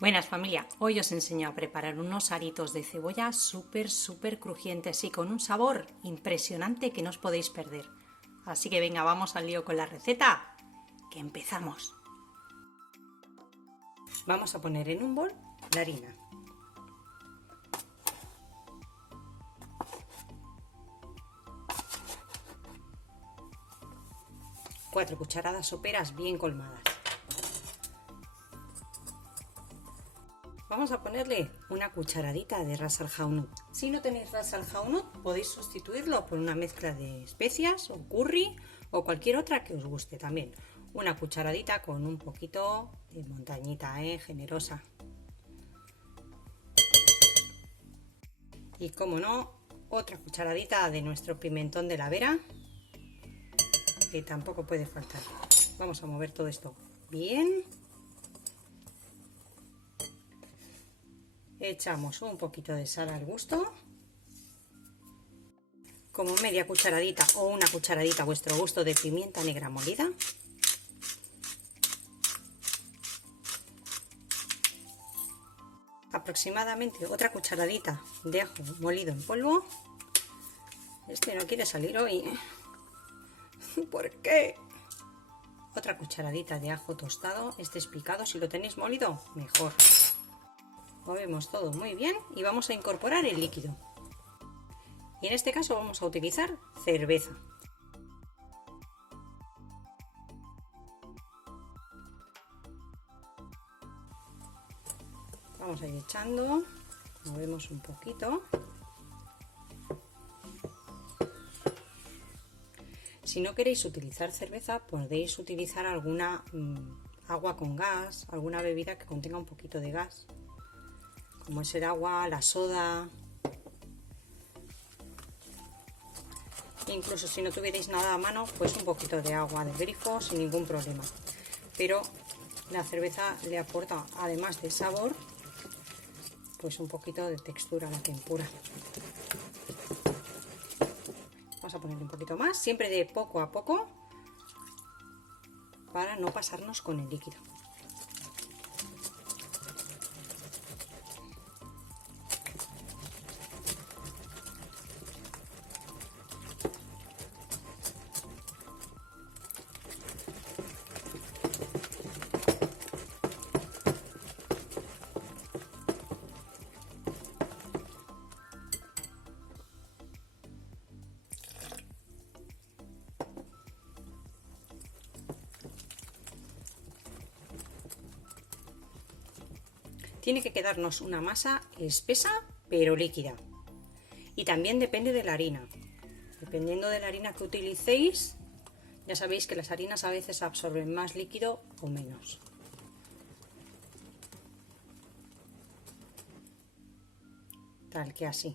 Buenas familia, hoy os enseño a preparar unos aritos de cebolla súper crujientes y con un sabor impresionante que no os podéis perder. Así que venga, vamos al lío con la receta, que empezamos. Vamos a poner en un bol la harina. Cuatro cucharadas soperas bien colmadas. Vamos a ponerle una cucharadita de ras al hanout. Si no tenéis ras al hanout, podéis sustituirlo por una mezcla de especias o curry o cualquier otra que os guste también. Una cucharadita con un poquito de montañita, generosa. Y como no, otra cucharadita de nuestro pimentón de la Vera, que tampoco puede faltar. Vamos a mover todo esto bien. Echamos un poquito de sal al gusto, como media cucharadita o una cucharadita a vuestro gusto de pimienta negra molida. Aproximadamente otra cucharadita de ajo molido en polvo. Este no quiere salir hoy. ¿Por qué? Otra cucharadita de ajo tostado. Este es picado, si lo tenéis molido, mejor. Movemos todo muy bien y vamos a incorporar el líquido. Y en este caso vamos a utilizar cerveza. Vamos a ir echando, movemos un poquito. Si no queréis utilizar cerveza, podéis utilizar alguna agua con gas, alguna bebida que contenga un poquito de gas, como es el agua, la soda. Incluso si no tuvierais nada a mano, pues un poquito de agua del grifo sin ningún problema. Pero la cerveza le aporta, además de sabor, pues un poquito de textura a la tempura. Vamos a ponerle un poquito más, siempre de poco a poco, para no pasarnos con el líquido. Tiene que quedarnos una masa espesa pero líquida. Y también depende de la harina. Dependiendo de la harina que utilicéis, ya sabéis que las harinas a veces absorben más líquido o menos. Tal que así.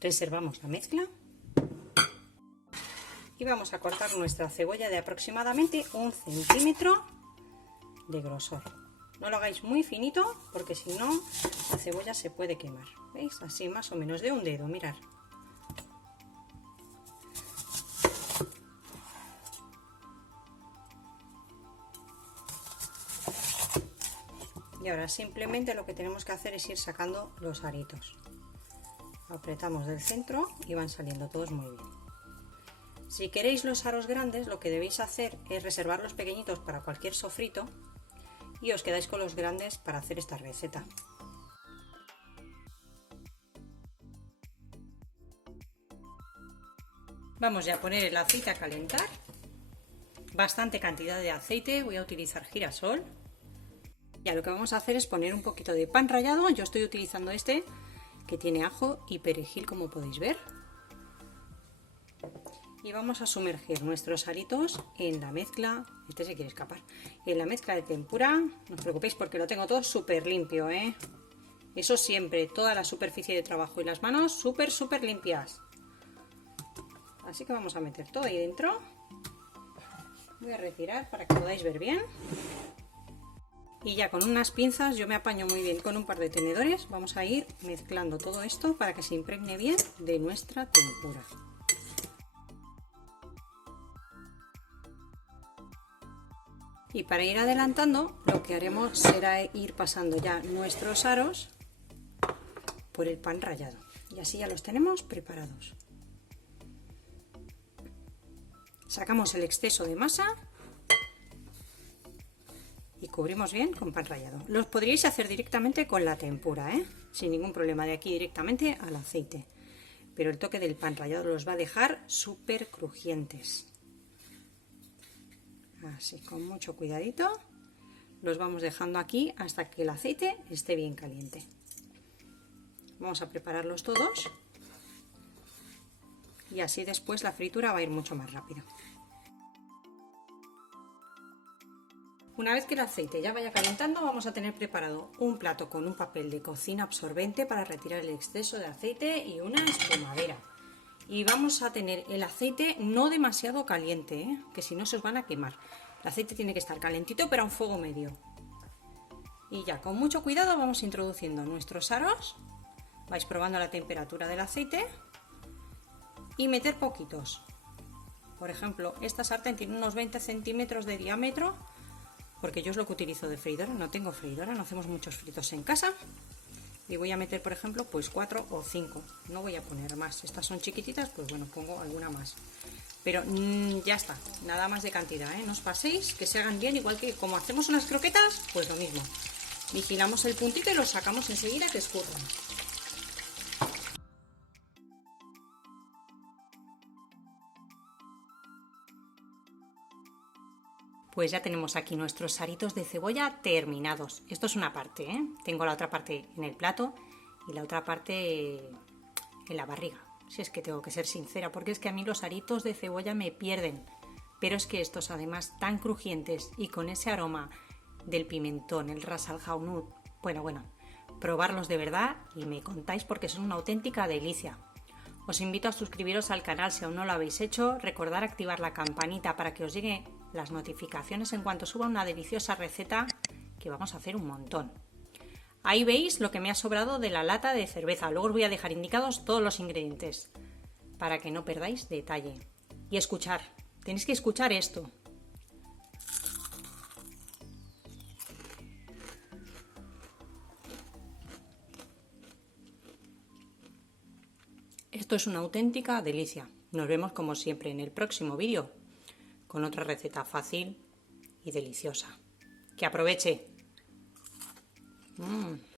Reservamos la mezcla. Y vamos a cortar nuestra cebolla de aproximadamente 1 centímetro de grosor. No lo hagáis muy finito porque si no la cebolla se puede quemar. ¿Veis? Así más o menos de un dedo, mirad. Y ahora simplemente lo que tenemos que hacer es ir sacando los aritos. Apretamos del centro y van saliendo todos muy bien. Si queréis los aros grandes, lo que debéis hacer es reservar los pequeñitos para cualquier sofrito y os quedáis con los grandes para hacer esta receta. Vamos ya a poner el aceite a calentar. Bastante cantidad de aceite, voy a utilizar girasol. Ya lo que vamos a hacer es poner un poquito de pan rallado. Yo estoy utilizando este que tiene ajo y perejil, como podéis ver. Y vamos a sumergir nuestros aritos en la mezcla. Este se quiere escapar. En la mezcla de tempura. No os preocupéis porque lo tengo todo súper limpio, Eso siempre, toda la superficie de trabajo y las manos súper limpias. Así que vamos a meter todo ahí dentro. Voy a retirar para que podáis ver bien. Y ya con unas pinzas, yo me apaño muy bien con un par de tenedores. Vamos a ir mezclando todo esto para que se impregne bien de nuestra tempura. Y para ir adelantando, lo que haremos será ir pasando ya nuestros aros por el pan rallado. Y así ya los tenemos preparados. Sacamos el exceso de masa y cubrimos bien con pan rallado. Los podríais hacer directamente con la tempura, sin ningún problema, de aquí directamente al aceite. Pero el toque del pan rallado los va a dejar súper crujientes. Así, con mucho cuidadito, los vamos dejando aquí hasta que el aceite esté bien caliente. Vamos a prepararlos todos y así después la fritura va a ir mucho más rápido. Una vez que el aceite ya vaya calentando, vamos a tener preparado un plato con un papel de cocina absorbente para retirar el exceso de aceite y una espumadera. Y vamos a tener el aceite no demasiado caliente, que si no se os van a quemar. El aceite tiene que estar calentito pero a un fuego medio. Y ya con mucho cuidado vamos introduciendo nuestros aros. Vais probando la temperatura del aceite y meter poquitos. Por ejemplo, esta sartén tiene unos 20 centímetros de diámetro, porque yo es lo que utilizo de freidora. No tengo freidora, no hacemos muchos fritos en casa. Y voy a meter, por ejemplo, pues 4 o 5. No voy a poner más. Estas son chiquititas, pues bueno, pongo alguna más. Pero ya está, nada más de cantidad, No os paséis, que se hagan bien, igual que como hacemos unas croquetas, pues lo mismo. Vigilamos el puntito y lo sacamos enseguida que escurran. Pues ya tenemos aquí nuestros aritos de cebolla terminados. Esto es una parte, Tengo la otra parte en el plato y la otra parte en la barriga. Si es que tengo que ser sincera, porque es que a mí los aritos de cebolla me pierden. Pero es que estos, además, tan crujientes y con ese aroma del pimentón, el ras al hanout, bueno, probarlos de verdad y me contáis porque son una auténtica delicia. Os invito a suscribiros al canal si aún no lo habéis hecho, recordar activar la campanita para que os lleguen las notificaciones en cuanto suba una deliciosa receta, que vamos a hacer un montón. Ahí veis lo que me ha sobrado de la lata de cerveza. Luego os voy a dejar indicados todos los ingredientes para que no perdáis detalle. Y escuchar, tenéis que escuchar esto. Esto es una auténtica delicia. Nos vemos como siempre en el próximo vídeo con otra receta fácil y deliciosa. ¡Que aproveche!